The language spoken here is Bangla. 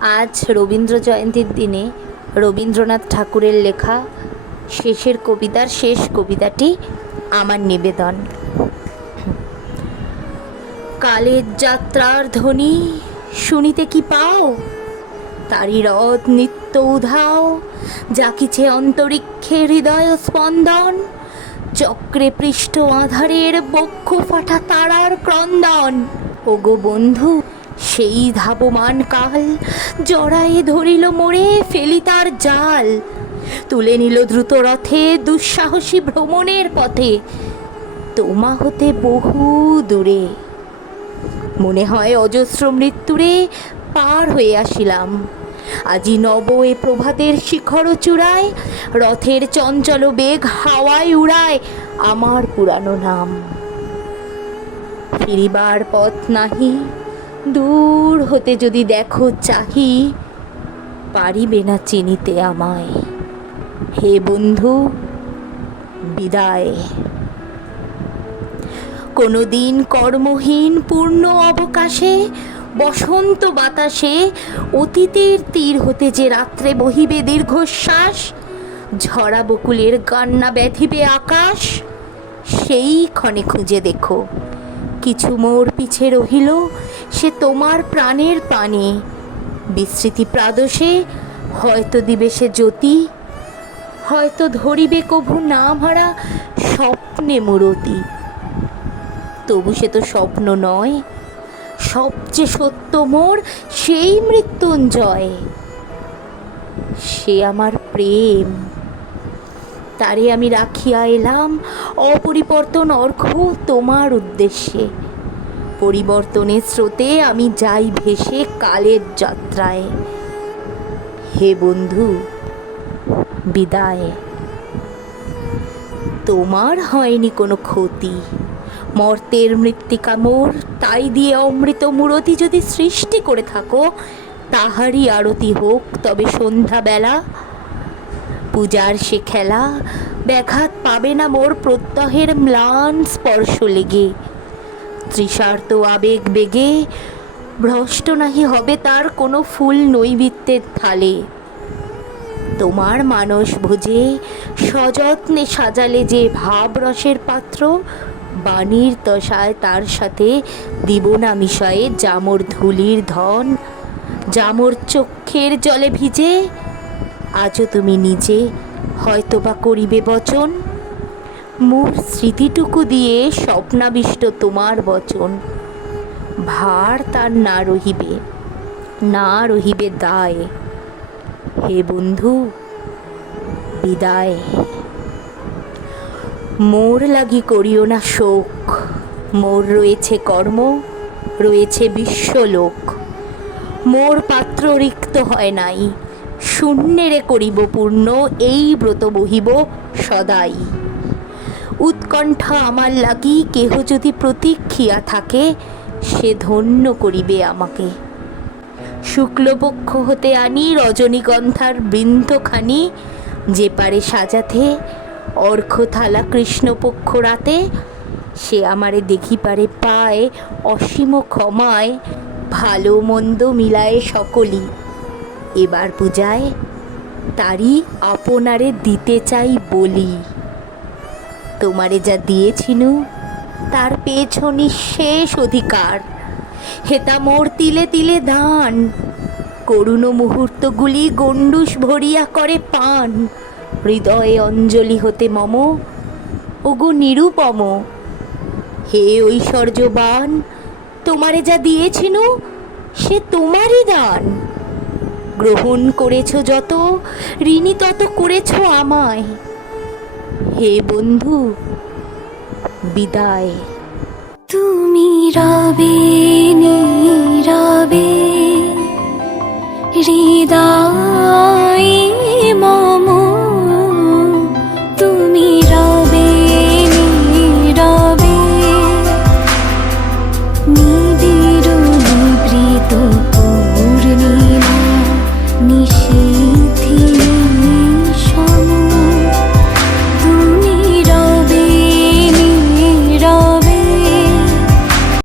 আজ রবীন্দ্র জয়ন্তীর দিনে রবীন্দ্রনাথ ঠাকুরের লেখা শেষের কবিতার শেষ কবিতাটি আমার নিবেদন। কালের যাত্রার ধ্বনি শুনিতে কি পাও, তারি রথ নিত্য উধাও, জাকিছে অন্তরিক্ষে হৃদয় স্পন্দন, চক্রে পৃষ্ঠ আধারের বক্ষ ফাটা তারার ক্রন্দন। ওগো বন্ধু, সেই ধাবমান কাল জড়ায়ে ধরিল মোরে, ফেলি তার জাল, তুলে নিল দ্রুত রথে দুঃসাহসী ভ্রমণের পথে, তোমা হতে বহু দূরে। মনে হয় অজস্র মৃত্যুরে পার হয়ে আসিলাম, আজি নব এ প্রভাতের শিখর চূড়ায়, রথের চঞ্চল বেগ হাওয়ায় উড়ায় আমার পুরানো নাম। ফিরিবার পথ নাহি, দূর হতে যদি দেখো চাহি, পারিবে না চিনিতে আমায়। হে বন্ধু, বিদায়। কোনো দিন কর্মহীন পূর্ণ অবকাশে, বসন্ত বাতাসে অতীতের তীর হতে যে রাত্রে বহিবে দীর্ঘশ্বাস, ঝরা বকুলের কান্না ব্যথিবে আকাশ, সেই ক্ষণে খুঁজে দেখো কিছু মোর পিছে রহিল, সে তোমার প্রাণের পানে। বিস্মৃতি প্রাদশে হয়তো দিবে সে জ্যোতি, হয়তো ধরিবে কভু নাম হারা স্বপ্নে মূরতি। তবু সে তো স্বপ্ন নয়, সবচেয়ে সত্য মোর সেই মৃত্যুঞ্জয়। সে আমার প্রেম, তারে আমি রাখিয়া এলাম অপরিবর্তন অর্ঘ্য তোমার উদ্দেশ্যে। পরিবর্তনের স্রোতে আমি যাই ভেসে কালের যাত্রায়। হে বন্ধু, বিদায়। তোমার হয়নি কোনো ক্ষতি, মর্তের মৃত্তিকা মোর, তাই দিয়ে অমৃত মূরতি যদি সৃষ্টি করে থাকো, তাহারই আরতি হোক তবে সন্ধ্যাবেলা। পূজার সে খেলা ব্যাঘাত পাবে না মোর প্রত্যহের ম্লান স্পর্শ লেগে। তৃষার্ত আবেগ বেগে ভ্রষ্ট নাহি হবে তার কোনো ফুল নৈবেদ্যের থালে। তোমার মানস ভোজে সযত্নে সাজালে যে ভাবরসের পাত্র, বাণীর তসায় তার সাথে দিব না মিশয়ে জামর ধুলির ধন। জামর চক্ষের জলে ভিজে আজও তুমি নিজে হয়তোবা করিবে বচন, মোর স্মৃতিটুকু দিয়ে স্বপ্নাবিষ্ট তোমার বচন। ভার তার না রহিবে, না রহিবে দায়। হে বন্ধু, বিদায়। মোর লাগি করিও না শোক, মোর রয়েছে কর্ম, রয়েছে বিশ্বলোক। মোর পাত্র রিক্ত হয় নাই, শূন্যেরে করিব পূর্ণ, এই ব্রত বহিব সদাই। উৎকণ্ঠা আমার লাগি কেহ যদি প্রতীক্ষিয়া থাকে, সে ধন্য করিবে আমাকে। শুক্লপক্ষ হতে আনি রজনীগন্ধার বৃন্দখানি, যে পারে সাজাতে অর্ঘ্যথালা কৃষ্ণপক্ষ রাতে, সে আমারে দেখি পারে পায় অসীম ক্ষমায়, ভালো মন্দ মিলায়ে সকলই। এবার পূজায় তারই আপনারে দিতে চাই বলি। তোমারে যা দিয়েছিনু তার পেয়েছ নিঃশেষ অধিকার, হেতা মোর তিলে তিলে দান। করুণ মুহূর্তগুলি গণ্ডূষ ভরিয়া করে পান, হৃদয়ে অঞ্জলি হতে মম ওগো নিরুপম। হে ঐশ্বর্যবান, তোমারে যা দিয়েছিনু সে তোমারই দান। গ্রহণ করেছ যত, ঋণী তত করেছ আমায়। হে বন্ধু, বিদায়। তুমি রবে